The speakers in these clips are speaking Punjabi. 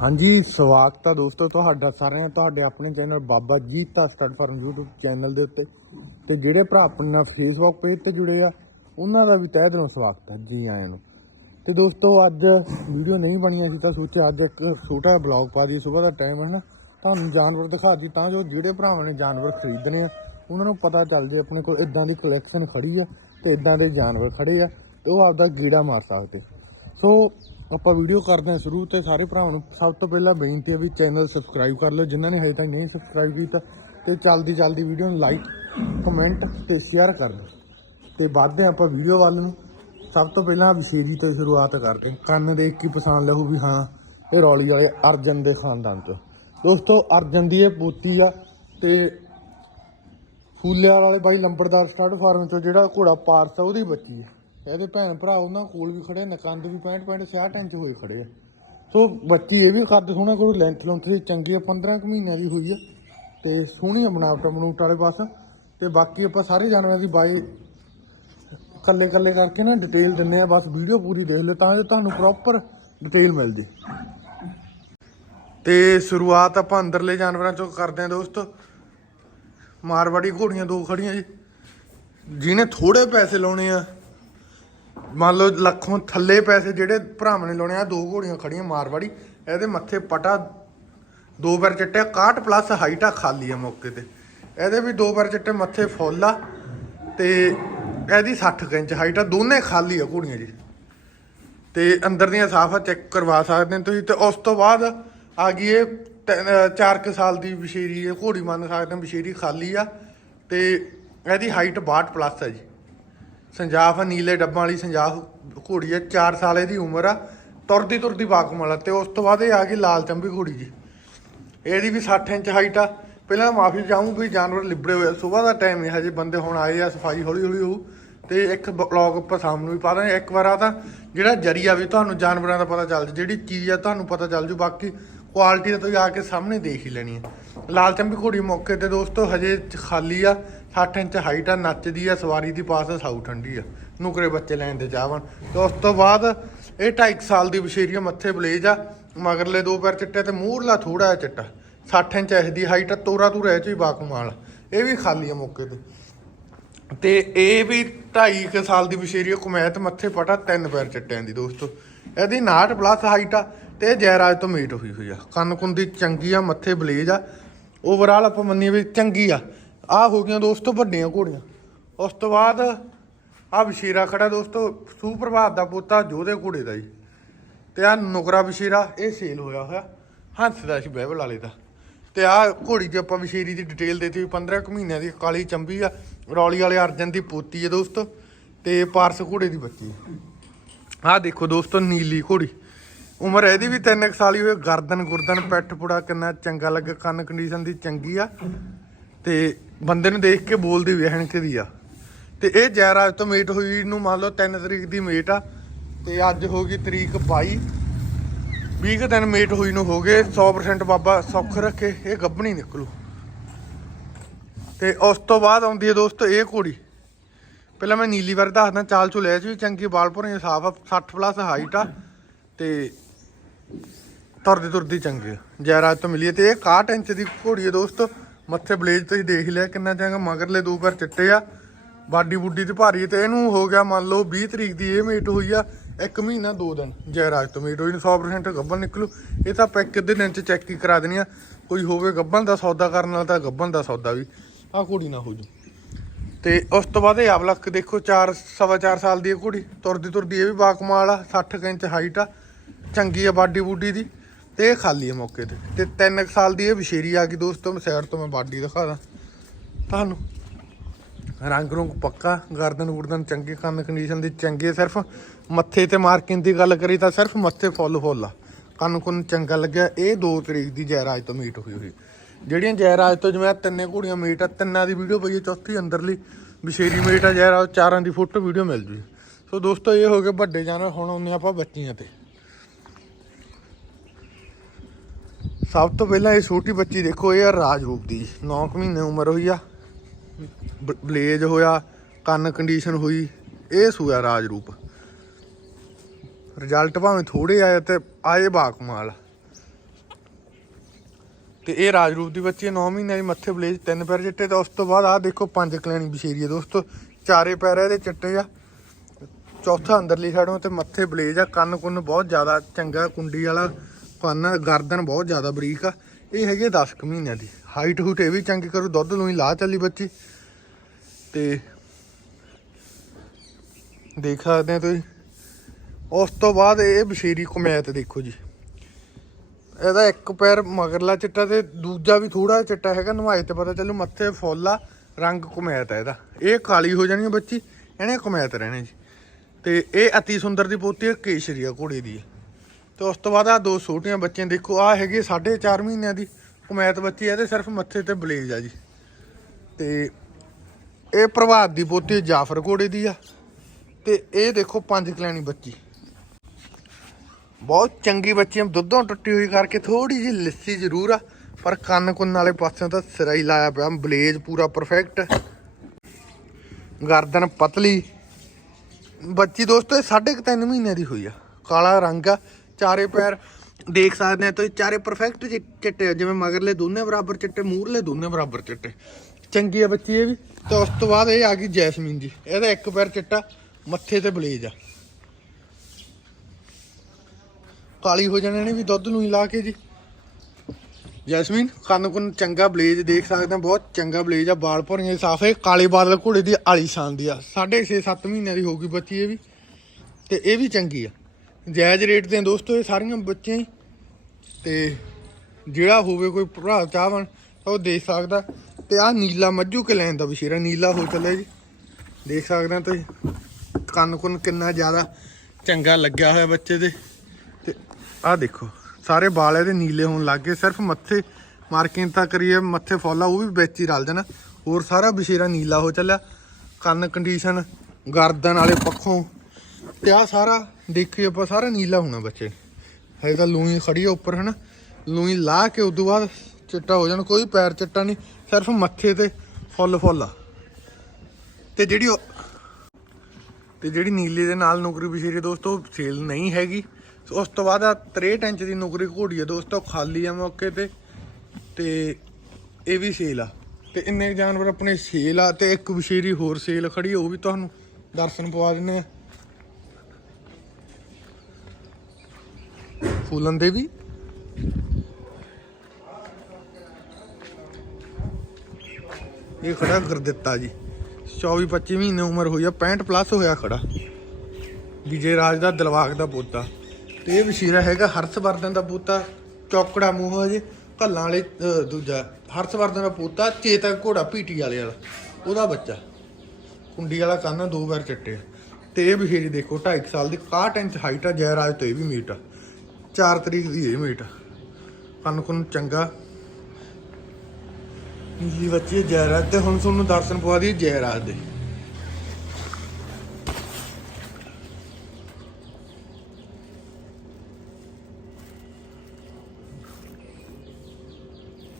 ਹਾਂਜੀ, ਸਵਾਗਤ ਹੈ ਦੋਸਤੋ ਤੁਹਾਡਾ ਸਾਰਿਆਂ ਤੁਹਾਡੇ ਆਪਣੇ channel Baba Jeeta stud farm YouTube channel ਦੇ ਉੱਤੇ। ਤੇ ਜਿਹੜੇ ਭਰਾ ਆਪਣੇ ਨਾਲ ਫੇਸਬੁੱਕ ਪੇਜ ਤੇ ਜੁੜੇ ਆ, ਉਹਨਾਂ ਦਾ ਵੀ ਤਹਿ ਦਿਲੋਂ ਸਵਾਗਤ ਹੈ ਜੀ ਆਇਆਂ ਨੂੰ। ਤੇ ਦੋਸਤੋ ਅੱਜ ਵੀਡੀਓ ਨਹੀਂ ਬਣੀਆਂ ਸੀ ਤਾਂ ਸੋਚਿਆ ਅੱਜ ਇੱਕ ਛੋਟਾ ਜਿਹਾ ਬਲੌਗ ਪਾ ਦੀ ਸਵੇਰ ਦਾ ਟਾਈਮ ਹੈ ਨਾ। ਤੁਹਾਨੂੰ ਜਾਨਵਰ ਦਿਖਾ ਦੀ ਤਾਂ ਜੋ ਜਿਹੜੇ ਭਰਾਵਾਂ ਨੇ ਜਾਨਵਰ ਖਰੀਦਣੇ ਆ, ਉਹਨਾਂ ਨੂੰ ਪਤਾ ਚੱਲ ਜੇ ਆਪਣੇ ਕੋਲ ਇਦਾਂ ਦੀ ਕਲੈਕਸ਼ਨ ਖੜੀ ਆ ਤੇ ਇਦਾਂ ਦੇ ਜਾਨਵਰ ਖੜੇ ਆ, ਤੇ ਉਹ ਆਪਦਾ ਗੀੜਾ ਮਾਰ ਸਕਦੇ। ਸੋ ਆਪਾਂ ਵੀਡੀਓ ਕਰਦੇ ਹਾਂ ਸ਼ੁਰੂ ਤੇ ਸਾਰੇ ਭਰਾਵਾਂ ਨੂੰ ਸਭ ਤੋਂ ਪਹਿਲਾਂ ਬੇਨਤੀ ਹੈ ਵੀ ਚੈਨਲ ਸਬਸਕ੍ਰਾਈਬ ਕਰ ਲਓ। ਜਿਨ੍ਹਾਂ ਨੇ ਹਜੇ ਤੱਕ ਨਹੀਂ ਸਬਸਕ੍ਰਾਈਬ ਕੀਤਾ ਤੇ ਜਲਦੀ ਜਲਦੀ ਵੀਡੀਓ ਨੂੰ ਲਾਈਕ ਕਮੈਂਟ ਤੇ ਸ਼ੇਅਰ ਕਰ ਲਓ ਤੇ ਵੱਧਦੇ ਹਾਂ ਆਪਾਂ ਵੀਡੀਓ ਵੱਲ ਨੂੰ। ਸਭ ਤੋਂ ਪਹਿਲਾਂ ਵਿਸ਼ੇਰੀ ਤੋਂ ਸ਼ੁਰੂਆਤ ਕਰਦੇ ਹਾਂ। ਕੰਨ ਦੇਖ ਕੇ ਪਛਾਣ ਲਓ ਵੀ ਹਾਂ, ਇਹ ਰੌਲੀ ਵਾਲੇ ਅਰਜਨ ਦੇ ਖਾਨਦਾਨ ਤੋਂ ਦੋਸਤੋ, ਅਰਜਨ ਦੀ ਇਹ ਪੋਤੀ ਆ ਤੇ ਫੂਲਿਆਂ ਵਾਲੇ ਬਾਈ ਲੰਬੜਦਾਰ ਸਟਾਰਟ ਫਾਰਮ ਚੋਂ ਜਿਹੜਾ ਘੋੜਾ ਪਾਰਸ ਆ, ਉਹਦੀ ਬੱਚੀ ਆ। ਇਹਦੇ ਭੈਣ ਭਰਾ ਉਹਨਾਂ ਕੋਲ ਵੀ ਖੜੇ ਨਕੰਦ ਵੀ 65 65 66 ਇੰਚ ਹੋਏ ਖੜੇ ਆ। ਸੋ ਬੱਚੀ ਇਹ ਵੀ ਕੱਦ ਸੋਹਣਾ ਕੋਈ ਲੈਂਥ ਲੁੰਥ ਦੀ ਚੰਗੀ ਆ 15 ਕੁ ਮਹੀਨਿਆਂ ਦੀ ਹੋਈ ਆ। ਤੇ ਸੋਹਣੀ ਆ ਬਣਾਵਟ ਬਣੂਟ ਵਾਲੇ ਪਾਸ ਤੇ ਬਾਕੀ ਆਪਾਂ ਸਾਰੇ ਜਾਨਵਰਾਂ ਦੀ ਬਾਈ ਕੱਲੇ ਕੱਲੇ ਕਰਕੇ ਨਾ ਡਿਟੇਲ ਦਿੰਨੇ ਆ, ਬਸ ਵੀਡੀਓ ਪੂਰੀ ਦੇਖ ਲਿਓ ਤਾਂ ਜੋ ਤੁਹਾਨੂੰ ਪ੍ਰੋਪਰ ਡਿਟੇਲ ਮਿਲ ਜੇ। ਤੇ ਸ਼ੁਰੂਆਤ ਆਪਾਂ ਅੰਦਰਲੇ ਜਾਨਵਰਾਂ ਚੋਂ ਕਰਦੇ ਆ ਦੋਸਤ। ਮਾਰਵਾੜੀ ਘੋੜੀਆਂ ਦੋ ਖੜੀਆਂ ਜੀ। ਜਿਹਨੇ ਥੋੜੇ ਪੈਸੇ ਲਾਉਣੇ ਆ ਮੰਨ ਲਓ ਲੱਖੋਂ ਥੱਲੇ ਪੈਸੇ ਜਿਹੜੇ ਭਰਾਵਾਂ ਨੇ ਲਾਉਣੇ ਆ, ਦੋ ਘੋੜੀਆਂ ਖੜੀਆਂ ਮਾਰਵਾੜੀ, ਇਹਦੇ ਮੱਥੇ ਪਟਾ, ਦੋ ਵਾਰ ਚਿੱਟੇ 61 ਪਲੱਸ ਹਾਈਟ ਆ ਖਾਲੀ ਆ ਮੌਕੇ ਤੇ। ਇਹਦੇ ਵੀ ਦੋ ਵਾਰ ਚਿੱਟੇ, ਮੱਥੇ ਫੁੱਲ ਆ ਤੇ ਇਹਦੀ 60 ਕੁ ਇੰਚ ਹਾਈਟ ਆ, ਦੋਨੇ ਖਾਲੀ ਆ ਘੋੜੀਆਂ ਜੀ। ਤੇ ਅੰਦਰ ਦੀਆਂ ਸਾਫਾ ਚੈੱਕ ਕਰਵਾ ਸਕਦੇ ਤੁਸੀਂ ਤੇ ਉਸ ਤੋਂ ਬਾਅਦ ਆ ਗਈ ਇਹ 4 ਕੁ ਸਾਲ ਦੀ ਵਿਸ਼ੇਰੀ, ਇਹ ਘੋੜੀ ਮੰਨ ਸਕਦੇ ਹੋ ਵਿਸ਼ੇਰੀ ਖਾਲੀ ਆ ਤੇ ਇਹਦੀ ਹਾਈਟ 62 ਪਲੱਸ ਆ ਜੀ। ਸੰਜਾਫ ਆ, ਨੀਲੇ ਡੱਬਾਂ ਵਾਲੀ ਸੰਜਾਫ ਘੋੜੀ ਆ 4 ਸਾਲ ਇਹਦੀ ਉਮਰ ਆ, ਤੁਰਦੀ ਤੁਰਦੀ ਬਾਕਮ ਵਾਲਾ ਤੇ ਉਸ ਤੋਂ ਬਾਅਦ ਇਹ ਆ ਗਈ ਲਾਲ ਚੰਬੀ ਘੋੜੀ ਜੀ। ਇਹਦੀ ਵੀ 60 ਇੰਚ ਹਾਈਟ ਆ। ਪਹਿਲਾਂ ਮਾਫੀ ਚਾਹੂੰ ਵੀ ਜਾਨਵਰ ਲਿਬੜੇ ਹੋਏ ਆ। ਸਵੇਰ ਦਾ ਟਾਈਮ ਹੈ ਹਜੇ ਬੰਦੇ ਹੁਣ ਆਏ ਆ, ਸਫ਼ਾਈ ਹੌਲੀ ਹੌਲੀ ਹੋਊ ਤੇ ਇੱਕ ਬਲੌਗ ਆਪਾਂ ਸਾਹਮਣੇ ਵੀ ਪਾ ਦਾਂਗੇ। ਇੱਕ ਵਾਰ ਆ ਤਾਂ ਜਿਹੜਾ ਜਰੀਆ ਵੀ ਤੁਹਾਨੂੰ ਜਾਨਵਰਾਂ ਦਾ ਪਤਾ ਚੱਲ ਜੂ, ਜਿਹੜੀ ਚੀਜ਼ ਆ ਤੁਹਾਨੂੰ ਪਤਾ ਚੱਲ ਜੂ, ਬਾਕੀ ਕੁਆਲਿਟੀ ਤਾਂ ਤੁਸੀਂ ਆ ਕੇ ਸਾਹਮਣੇ ਦੇਖ ਹੀ ਲੈਣੀ ਹੈ ਲਾਲ ਚੰਬੀ ਘੋੜੀ ਮੌਕੇ ਤੇ ਦੋਸਤੋ, ਹਜੇ ਖਾਲੀ ਆ। 60 ਇੰਚ ਹਾਈਟ ਆ, ਨੱਚਦੀ ਆ, ਸਵਾਰੀ ਦੀ ਪਾਸ ਸਾਊ ਠੰਡੀ ਆ। ਨੁਕਰੇ ਬੱਚੇ ਲੈਣ ਦੇ ਚਾਹਵਣ ਤੇ ਉਸ ਤੋਂ ਬਾਅਦ ਇਹ 2.5 ਸਾਲ ਦੀ ਬਸ਼ੇਰੀਆ ਮੱਥੇ ਬਲੇਜ ਆ, ਮਗਰਲੇ ਦੋ ਪੈਰ ਚਿੱਟੇ ਤੇ ਮੂਹਰਲਾ ਥੋੜਾ ਜਿਹਾ ਚਿੱਟਾ। 60 ਇੰਚ ਇਸ ਦੀ ਹਾਈਟ ਆ, ਤੋਰਾ ਤੂੰ ਰਹਿ ਚ ਹੀ ਬਾਕਮਾਲ ਇਹ ਵੀ ਖਾਲੀ ਆ ਮੌਕੇ ਤੇ। ਤੇ ਇਹ ਵੀ 2.5 ਕੁ ਸਾਲ ਦੀ ਬਸ਼ੇਰੀਆ ਕੁਮੈਤ ਮੱਥੇ ਪਟਾ, ਤਿੰਨ ਪੈਰ ਚਿੱਟਿਆਂ ਦੀ ਦੋਸਤੋ। ਇਹਦੀ 69 ਪਲੱਸ ਹਾਈਟ ਆ ਤੇ ਇਹ ਜੈਰਾਜ ਤੋਂ ਮੀਟ ਹੋਈ ਹੋਈ ਆ। ਕੰਨ ਕੁੰਨ ਚੰਗੀ ਆ, ਮੱਥੇ ਬਲੇਜ ਆ। ਓਵਰਆਲ ਆਪਾਂ ਮੰਨੀਏ ਵੀ ਚੰਗੀ ਆ। ਆ ਹੋ ਗਈਆਂ ਦੋਸਤੋ ਵੱਡੀਆਂ ਘੋੜੀਆਂ। ਉਸ ਤੋਂ ਬਾਅਦ ਆ ਬਸ਼ੀਰਾ ਖੜਾ ਦੋਸਤੋ ਸੁਪ੍ਰਭਾਤ ਦਾ ਪੋਤਾ ਜੋਧੇ ਘੋੜੇ ਦਾ ਜੀ। ਤੇ ਆ ਨੁਕਰਾ ਬਸ਼ੀਰਾ, ਇਹ ਸੇਲ ਹੋਇਆ ਹੋਇਆ, ਹੰਸ ਦਾ ਸੀ ਬਹਿਬਲ ਵਾਲੇ ਦਾ। ਤੇ ਆ ਘੋੜੀ ਦੀ ਆਪਾਂ ਬਸ਼ੀਰੀ ਦੀ ਡਿਟੇਲ ਦੇਤੀ ਵੀ 15 ਕੁ ਮਹੀਨਿਆਂ ਦੀ ਕਾਲੀ ਚੰਬੀ ਆ, ਰੌਲੀ ਵਾਲੇ ਅਰਜਨ ਦੀ ਪੋਤੀ ਹੈ ਦੋਸਤੋ, ਤੇ ਪਾਰਸ ਘੋੜੇ ਦੀ ਬੱਚੀ ਆ। ਦੇਖੋ ਦੋਸਤੋ ਨੀਲੀ ਘੋੜੀ। ਉਮਰ ਇਹਦੀ ਵੀ 3 ਸਾਲ ਹੀ ਹੋਏ ਗਰਦਨ ਗੁਰਦਨ, ਪਿੱਠ ਪੁੜਾ ਕਿੰਨਾ ਚੰਗਾ ਲੱਗੇ, ਕੰਨ ਕੰਡੀਸ਼ਨ ਦੀ ਚੰਗੀ ਆ। ਤੇ ਬੰਦੇ ਨੂੰ ਦੇਖ ਕੇ ਬੋਲਦੀ ਵੇਹਣ ਕੇ ਦੀ ਆ। ਤੇ ਇਹ ਜੈਰਾਜ ਤੋਂ ਮੀਟ ਹੋਈ ਨੂੰ ਮੰਨ ਲਓ 3 ਤਰੀਕ ਦੀ ਮੀਟ ਆ। ਤੇ ਅੱਜ ਹੋ ਗਈ ਤਰੀਕ 22 20 ਕੁ ਦਿਨ ਮੀਟ ਹੋਈ ਨੂੰ ਹੋ ਗਏ 100% ਬਾਬਾ ਸੌਖ ਰੱਖੇ, ਇਹ ਗੱਭਣੀ ਨਿਕਲੂ। ਤੇ ਉਸ ਤੋਂ ਬਾਅਦ ਆਉਂਦੀ ਹੈ ਦੋਸਤੋ ਇਹ ਘੋੜੀ ਪਹਿਲਾਂ ਮੈਂ ਨੀਲੀ ਵਾਰ ਦੱਸਦਾ, ਚਾਲ ਚੁ ਲੈ ਜੀ ਚੰਗੀ, ਬਾਲਪੁਰ ਸਾਫ਼ ਆ 60 ਪਲੱਸ ਹਾਈਟ ਆ। ਤੇ ਤੁਰਦੀ ਤੁਰਦੀ ਚੰਗੀ ਆ ਜੈਰਾਜ ਤੋਂ ਮਿਲੀ ਹੈ ਤੇ ਇਹ 61 ਇੰਚ ਦੀ ਘੋੜੀ ਹੈ ਦੋਸਤੋ। ਮੱਥੇ ਬਲੇਜ ਤੁਸੀਂ ਦੇਖ ਲਿਆ ਕਿੰਨਾ ਚੰਗਾ ਮਗਰਲੇ ਦੋ ਪੈਰ ਚਿੱਟੇ ਆ। ਬਾਡੀ ਬੁੱਡੀ ਤੇ ਭਾਰੀ ਹੈ ਤੇ ਇਹਨੂੰ ਹੋ ਗਿਆ ਮੰਨ ਲਓ 20 ਤਰੀਕ ਦੀ ਇਹ ਮੀਟ ਹੋਈ ਆ, ਇੱਕ ਮਹੀਨਾ ਦੋ ਦਿਨ। ਜੈਰਾਜ ਤੋਂ ਮੀਟ ਹੋਈ ਨੂੰ 100% ਗੱਬਨ ਨਿਕਲੂ। ਇਹ ਤਾਂ ਆਪਾਂ ਇੱਕ ਅੱਧੇ ਦਿਨ ਚ ਚੈੱਕ ਹੀ ਕਰਾ ਦੇਣੀ ਆ। ਕੋਈ ਹੋਵੇ ਗੱਬਨ ਦਾ ਸੌਦਾ ਕਰਨ ਵਾਲਾ ਤਾਂ ਗੱਬਨ ਦਾ ਸੌਦਾ ਵੀ। ਆਹ ਕੁੜੀ ਨਾ ਹੋ ਜੂ। ਤੇ ਉਸ ਤੋਂ ਬਾਅਦ ਇਹ ਅਵਲਕ ਦੇਖੋ 4 ਸਵਾ 4 ਸਾਲ ਦੀ ਇਹ ਘੋੜੀ। ਤੁਰਦੀ ਤੁਰਦੀ ਇਹ ਵੀ ਬਾਕਮਾਲ ਆ 60 ਕੁ ਇੰਚ ਹਾਈਟ ਆ। ਚੰਗੀ ਆ ਬਾਡੀ ਬੂਡੀ ਦੀ। ਤੇ ਇਹ ਖਾਲੀ ਹੈ ਮੌਕੇ ਤੇ। ਤੇ 3 ਸਾਲ ਦੀ ਇਹ ਵਿਸ਼ੇਰੀ ਆ ਗਈ ਦੋਸਤੋ, ਮੈਂ ਸਾਈਡ ਤੋਂ ਮੈਂ ਬਾਡੀ ਦਿਖਾ ਦਾਂ। ਤੁਹਾਨੂੰ। ਰੰਗ ਰੁੰਗ ਪੱਕਾ, ਗਰਦਨ ਗੁਰਦਨ ਚੰਗੇ, ਕੰਨ ਕੰਡੀਸ਼ਨ ਦੀ ਚੰਗੇ, ਸਿਰਫ ਮੱਥੇ ਤੇ ਮਾਰਕਿੰਗ ਦੀ ਗੱਲ ਕਰੀ ਤਾਂ ਸਿਰਫ ਮੱਥੇ ਫੁੱਲ ਫੁੱਲ ਆ। ਕੰਨ ਕੁੰਨ ਚੰਗਾ ਲੱਗਿਆ। ਇਹ 2 ਤਰੀਕ ਦੀ ਜੈਰਾਜ ਤੋਂ ਮੀਟ ਹੋਈ ਹੋਈ। ਜਿਹੜੀਆਂ ਜੈਰਾਜ ਤੋਂ ਜਿਵੇਂ ਤਿੰਨੇ ਘੋੜੀਆਂ ਮੀਟ ਆ, ਤਿੰਨਾਂ ਦੀ ਵੀਡੀਓ ਪਈ ਹੈ ਚੌਥੀ ਅੰਦਰਲੀ। ਵਿਸ਼ੇਰੀ ਮੀਟ ਆ ਜੈਰਾਜ ਚਾਰਾਂ ਦੀ ਫੋਟੋ ਵੀਡੀਓ ਮਿਲ ਜੂ। ਸੋ ਦੋਸਤੋ, ਇਹ ਹੋ ਗਏ ਵੱਡੇ ਜਾਨਵਰ, ਹੁਣ ਆਉਂਦੇ ਆਪਾਂ ਬੱਚੀਆਂ ਤੇ। ਸਭ ਤੋਂ ਪਹਿਲਾਂ ਇਹ ਛੋਟੀ ਬੱਚੀ ਦੇਖੋ, ਇਹ ਆ ਰਾਜਰੂਪ ਦੀ। 9 ਮਹੀਨੇ ਉਮਰ ਹੋਈ ਆ। ਬ- ਬਲੇਜ ਹੋਇਆ, ਕੰਨ ਕੰਡੀਸ਼ਨ ਹੋਈ, ਇਹ ਸੂਆ ਰਾਜਰੂਪ ਰਿਜ਼ਲਟ ਭਾਵੇਂ ਥੋੜੇ ਆਏ ਤੇ ਆਏ ਬਾਕਮਾਲ। ਤੇ ਇਹ ਰਾਜਰੂਪ ਦੀ ਬੱਚੀ ਹੈ 9 ਮਹੀਨਿਆਂ ਦੀ ਮੱਥੇ ਬਲੇਜ, ਤਿੰਨ ਪੈਰ ਚਿੱਟੇ, ਤੇ ਉਸ ਤੋਂ ਬਾਅਦ ਆਹ ਦੇਖੋ, ਪੰਜ ਕਲੈਣੀ ਬਸ਼ੇਰੀ ਹੈ ਦੋਸਤੋ। ਚਾਰੇ ਪੈਰ ਇਹਦੇ ਚਿੱਟੇ ਆ। ਚੌਥਾ ਅੰਦਰਲੀ ਸਾਈਡੋਂ ਤੇ ਮੱਥੇ ਬਲੇਜ ਆ ਕੰਨ ਕੁੰਨ ਬਹੁਤ ਜ਼ਿਆਦਾ ਚੰਗਾ, ਕੁੰਡੀ ਵਾਲਾ ਕੰਨ ਗਰਦਨ ਬਹੁਤ ਜ਼ਿਆਦਾ ਬਰੀਕ ਆ। ਇਹ ਹੈਗੀ 10 ਕੁ ਮਹੀਨਿਆਂ ਦੀ। ਹਾਈਟ ਹੂਟ ਇਹ ਵੀ ਚੰਗੀ ਕਰੂ, ਦੁੱਧ ਨੂੰ ਹੀ ਲਾਹ ਚੱਲੀ ਬੱਚੀ। ਤੇ ਦੇਖ ਸਕਦੇ ਆ ਤੁਸੀਂ। ਉਸ ਤੋਂ ਬਾਅਦ ਇਹ ਬਸ਼ੇਰੀ ਕਮੈਤ ਦੇਖੋ ਜੀ। ਇਹਦਾ ਇੱਕ ਪੈਰ ਮਗਰਲਾ ਚਿੱਟਾ ਤੇ ਦੂਜਾ ਵੀ ਥੋੜਾ ਚਿੱਟਾ ਹੈਗਾ ਨਵਾਏ ਤੇ ਪਤਾ ਚੱਲੂ ਮੱਥੇ ਫੁੱਲ ਆ, ਰੰਗ ਕਮੈਤ ਹੈ ਇਹਦਾ। ਇਹ ਕਾਲੀ ਹੋ ਜਾਣੀ ਹੈ ਬੱਚੀ, ਇਹਨੇ ਕਮੈਤ ਰਹਿਣੇ ਜੀ। ਤੇ ਇਹ ਅਤੀ ਸੁੰਦਰ ਦੀ ਪੋਤੀ ਹੈ ਕੇਸ਼ਰੀ ਆ ਘੋੜੇ ਦੀ ਹੈ। ਤੇ ਉਸ ਤੋਂ ਬਾਅਦ ਆ ਦੋ ਛੋਟੀਆਂ ਬੱਚੀਆਂ ਦੇਖੋ ਆ ਹੈਗੇ 4.5 ਮਹੀਨਿਆਂ ਦੀ। ਕਮੈਤ ਬੱਚੀ ਹੈ ਤੇ ਸਿਰਫ ਮੱਥੇ ਤੇ ਬਲੇਜ ਆ ਜੀ। ਤੇ ਇਹ ਪ੍ਰਭਾਤ ਦੀ ਪੋਤੀ ਜਾਫਰ ਕੋੜੇ ਦੀ ਆ। ਤੇ ਇਹ ਦੇਖੋ ਪੰਜ ਕਲੈਣੀ ਬੱਚੀ। ਬਹੁਤ ਚੰਗੀ ਬੱਚੀ ਦੁੱਧੋਂ ਟੁੱਟੀ ਹੋਈ ਕਰਕੇ ਥੋੜੀ ਜਿਹੀ ਲੱਸੀ ਜ਼ਰੂਰ ਆ, ਪਰ ਕੰਨ ਕੁੰਨ ਵਾਲੇ ਪਾਸਿਓਂ ਤਾਂ ਸਿਰਾ ਹੀ ਲਾਇਆ ਪਿਆ, ਬਲੇਜ ਪੂਰਾ ਪਰਫੈਕਟ ਗਰਦਨ ਪਤਲੀ। ਬੱਚੀ ਦੋਸਤੋ, ਇਹ ਸਾਢੇ ਕੁ ਤਿੰਨ ਮਹੀਨਿਆਂ ਦੀ ਹੋਈ ਆ। ਕਾਲਾ ਰੰਗ ਆ ਚਾਰੇ ਪੈਰ ਦੇਖ ਸਕਦੇ ਆ ਤੁਸੀਂ ਚਾਰੇ ਪਰਫੈਕਟ ਚਿੱਟੇ ਆ, ਜਿਵੇਂ ਮਗਰਲੇ ਦੋਨੇ ਬਰਾਬਰ ਚਿੱਟੇ ਮੂਰਲੇ ਦੋਨੇ ਬਰਾਬਰ ਚਿੱਟੇ। ਚੰਗੀ ਆ ਬੱਚੀ ਇਹ ਵੀ। ਤੇ ਉਸ ਤੋਂ ਬਾਅਦ ਇਹ ਆ ਗਈ ਜੈਸਮੀਨ ਜੀ। ਇਹਦਾ ਇੱਕ ਪੈਰ ਚਿੱਟਾ, ਮੱਥੇ ਤੇ ਬਲੇਜ ਆ। ਕਾਲੀ ਹੋ ਜਾਣੇ ਨੇ ਵੀ ਦੁੱਧ ਨੂੰ ਹੀ ਲਾ ਕੇ ਜੀ। ਜੈਸਮੀਨ, ਕੰਨ ਕੁੰਨ ਚੰਗਾ ਬਲੇਜ ਦੇਖ ਸਕਦੇ ਆ, ਬਹੁਤ ਚੰਗਾ ਬਲੇਜ ਆ ਬਾਲ ਭਰੀਆਂ ਸਾਫ਼ ਹੈ ਕਾਲੇ ਬਾਦਲ ਘੋੜੇ ਦੀ ਆਲੀ ਸ਼ਾਨ ਦੀ ਆ। 6.5 7 ਮਹੀਨਿਆਂ ਦੀ ਹੋਊਗੀ ਬੱਚੀ ਇਹ ਵੀ। ਤੇ ਇਹ ਵੀ ਚੰਗੀ ਆ। ਜਾਇਜ਼ ਰੇਟ ਤੇ ਦੋਸਤੋ, ਇਹ ਸਾਰੀਆਂ ਬੱਚੀਆਂ ਹੀ। ਤੇ ਜਿਹੜਾ ਹੋਵੇ ਕੋਈ ਭਰਾ ਚਾਹਵਣ, ਤਾਂ ਉਹ ਦੇਖ ਸਕਦਾ। ਤੇ ਆ ਨੀਲਾ ਮੱਝੂ ਕੇ ਲੈਣ ਦਾ ਬਸ਼ੀਰਾ, ਨੀਲਾ ਹੋ ਚੱਲਿਆ ਜੀ। ਦੇਖ ਸਕਦੇ ਆ ਤੁਸੀਂ ਕੰਨ ਕੁੰਨ ਕਿੰਨਾ ਜ਼ਿਆਦਾ ਚੰਗਾ ਲੱਗਿਆ ਹੋਇਆ ਬੱਚੇ ਦੇ। ਤੇ ਆਹ ਦੇਖੋ, ਸਾਰੇ ਵਾਲ ਇਹਦੇ ਨੀਲੇ ਹੋਣ ਲੱਗ ਗਏ। ਸਿਰਫ ਮੱਥੇ ਮਾਰਕਿੰਗ ਤਾਂ ਕਰੀਏ, ਮੱਥੇ ਫੋਲਾ ਉਹ ਵੀ ਵਿੱਚ ਹੀ ਰਲ ਜਾਣਾ। ਹੋਰ ਸਾਰਾ ਬਸ਼ੀਰਾ ਨੀਲਾ ਹੋ ਚੱਲਿਆ। ਕੰਨ ਕੰਡੀਸ਼ਨ ਗਰਦਨ ਵਾਲੇ ਪੱਖੋਂ ਤੇ ਆ ਸਾਰਾ ਦੇਖੀਏ ਆਪਾਂ, ਸਾਰਾ ਨੀਲਾ ਹੋਣਾ ਬੱਚੇ। ਹਜੇ ਤਾਂ ਲੂਈ ਖੜੀ ਆ ਉੱਪਰ, ਹਨਾ? ਲੂਈ ਲਾ ਕੇ ਉਦੋਂ ਬਾਅਦ ਚਿੱਟਾ ਹੋ ਜਾਣਾ, ਕੋਈ ਪੈਰ ਚਿੱਟਾ ਨਹੀਂ, ਸਿਰਫ ਮੱਥੇ ਤੇ ਫੁੱਲ ਫੁੱਲ ਆ। ਤੇ ਜਿਹੜੀ ਉਹ ਤੇ ਜਿਹੜੀ ਨੀਲੇ ਦੇ ਨਾਲ ਨੌਕਰੀ ਬਸ਼ੀਰੀ ਦੋਸਤੋ ਸੇਲ ਨਹੀਂ ਹੈਗੀ। ਉਸ ਤੋਂ ਬਾਅਦ ਆ 63 ਇੰਚ ਦੀ ਨੌਕਰੀ ਘੋੜੀ ਆ ਦੋਸਤੋ, ਖਾਲੀ ਆ ਮੌਕੇ ਤੇ। ਤੇ ਇਹ ਵੀ ਸੇਲ ਆ। ਤੇ ਇੰਨੇ ਕੁ ਜਾਨਵਰ ਆਪਣੇ ਸੇਲ ਆ, ਤੇ ਇੱਕ ਬਸ਼ੀਰੀ ਹੋਰ ਸੇਲ ਖੜੀ ਉਹ ਵੀ ਤੁਹਾਨੂੰ ਦਰਸ਼ਨ ਪਵਾ ਦਿੰਨੇ ਆ। ਫੂਲਨ ਦੇ ਵੀ। ਇਹ ਖੜਾ ਗੁਰਦਿੱਤਾ ਜੀ। 24 25 ਮਹੀਨੇ ਉਮਰ ਹੋਈ ਆ 65 ਪਲੱਸ ਹੋਇਆ ਖੜਾ। ਵਿਜੇ ਰਾਜ ਦਾ ਦਿਲਵਾਗ ਦਾ ਪੋਤਾ। ਤੇ ਇਹ ਵਸ਼ੀਰਾ ਹੈਗਾ ਹਰਸ਼ਵਰਧਨ ਦਾ ਪੋਤਾ, ਚੌਕੜਾ ਮੂੰਹ ਹੈ ਜੀ ਕੱਲਾਂ ਵਾਲੇ ਦੂਜਾ, ਹਰਸ਼ਵਰਧਨ ਦਾ ਪੋਤਾ, ਚੇਤਕ ਘੋੜਾ ਪੀਟੀ ਵਾਲੇ ਵਾਲਾ, ਉਹਦਾ ਬੱਚਾ। ਕੁੰਡੀ ਵਾਲਾ ਕੰਨ ਦੋ ਵਾਰ ਚੱਟੇ ਤੇ ਇਹ ਵਸ਼ੀਰੀ ਦੇਖੋ 2.5 ਸਾਲ ਦੀ 61 ਇੰਚ ਹਾਈਟ ਆ, ਜੈਰਾਜ ਤੋਂ ਇਹ ਵੀ ਮੀਟ ਆ। 4 ਤਰੀਕ ਦੀ ਇਹ ਮੀਟ ਆ। ਚੰਗਾ। ਜੀ ਬੱਚੇ ਜੈਰਾਜ ਤੇ ਹੁਣ ਤੁਹਾਨੂੰ ਦਰਸ਼ਨ ਪਵਾ ਦੀ ਜੈਰਾਜ ਦੇ।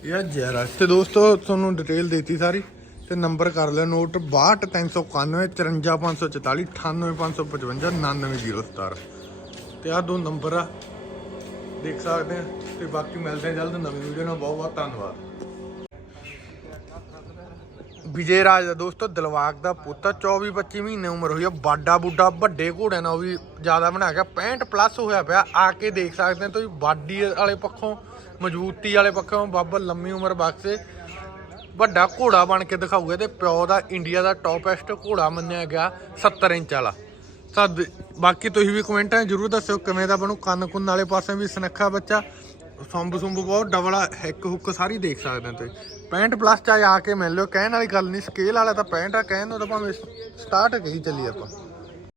ਇਹ ਜੈਰਾਜ ਤੇ ਦੋਸਤੋ, ਤੁਹਾਨੂੰ ਡਿਟੇਲ ਦੇਤੀ ਸਾਰੀ। ਤੇ ਨੰਬਰ ਕਰ ਲਿਆ ਨੋਟ 62391 54544 98555 99017 ਤੇ ਆ ਦੋ ਨੰਬਰ ਆ। ਦੇਖ ਸਕਦੇ ਆ ਤੇ ਬਾਕੀ ਮਿਲਦੇ ਆ ਜਲਦ ਨਵੀਂ ਵੀਡੀਓ ਨਾਲ। ਬਹੁਤ ਬਹੁਤ ਧੰਨਵਾਦ। ਵਿਜੇ ਰਾਜ ਦਾ ਦੋਸਤੋ ਦਿਲਵਾਗ ਦਾ ਪੁੱਤ 24 25 ਮਹੀਨੇ ਉਮਰ ਹੋਈ ਆ ਬਾਡਾ ਬੁੱਢਾ ਵੱਡੇ ਘੋੜਿਆਂ ਨਾਲ ਉਹ ਵੀ ਜ਼ਿਆਦਾ ਬਣਾ ਗਿਆ 65 ਪਲੱਸ ਹੋਇਆ ਪਿਆ। ਆ ਕੇ ਦੇਖ ਸਕਦੇ ਹੋ ਤੁਸੀਂ ਬਾਡੀ ਵਾਲੇ ਪੱਖੋਂ, ਮਜ਼ਬੂਤੀ ਵਾਲੇ ਪੱਖੋਂ ਬਾਬਾ ਲੰਮੀ ਉਮਰ ਬਖਸ਼ੇ। ਵੱਡਾ ਘੋੜਾ ਬਣ ਕੇ ਦਿਖਾਊਗਾ ਤੇ ਪਿਓ ਦਾ, ਇੰਡੀਆ ਦਾ ਟੌਪੈਸਟ ਘੋੜਾ ਮੰਨਿਆ ਗਿਆ 70 ਇੰਚ ਵਾਲਾ। ਤਾਂ ਬਾਕੀ ਤੁਸੀਂ ਵੀ ਕਮੈਂਟਾਂ ਜਰੂਰ ਦੱਸਿਓ ਕਿਵੇਂ ਦਾ ਬਣੂ, ਕੰਨ ਕੁੰਨ ਵਾਲੇ ਪਾਸੇ ਵੀ ਸਨੱਖਾ ਬੱਚਾ ਸੰਭ ਸੁੰਭ ਬਹੁਤ ਡਬਲ ਆ ਹਿੱਕ ਹੁੱਕ ਸਾਰੀ ਦੇਖ ਸਕਦੇ ਹੋ ਤੁਸੀਂ। 65 ਪਲੱਸ ਚਾਹੇ ਆ ਕੇ ਮਿਲ ਲਿਓ, ਕਹਿਣ ਵਾਲੀ ਗੱਲ ਨਹੀਂ ਸਕੇਲ ਵਾਲਾ ਤਾਂ 65 ਆ, ਕਹਿਣ ਨੂੰ ਤਾਂ ਭਾਵੇਂ ਸਟਾਰਟ ਕਹੀ ਚੱਲੀ ਆਪਾਂ।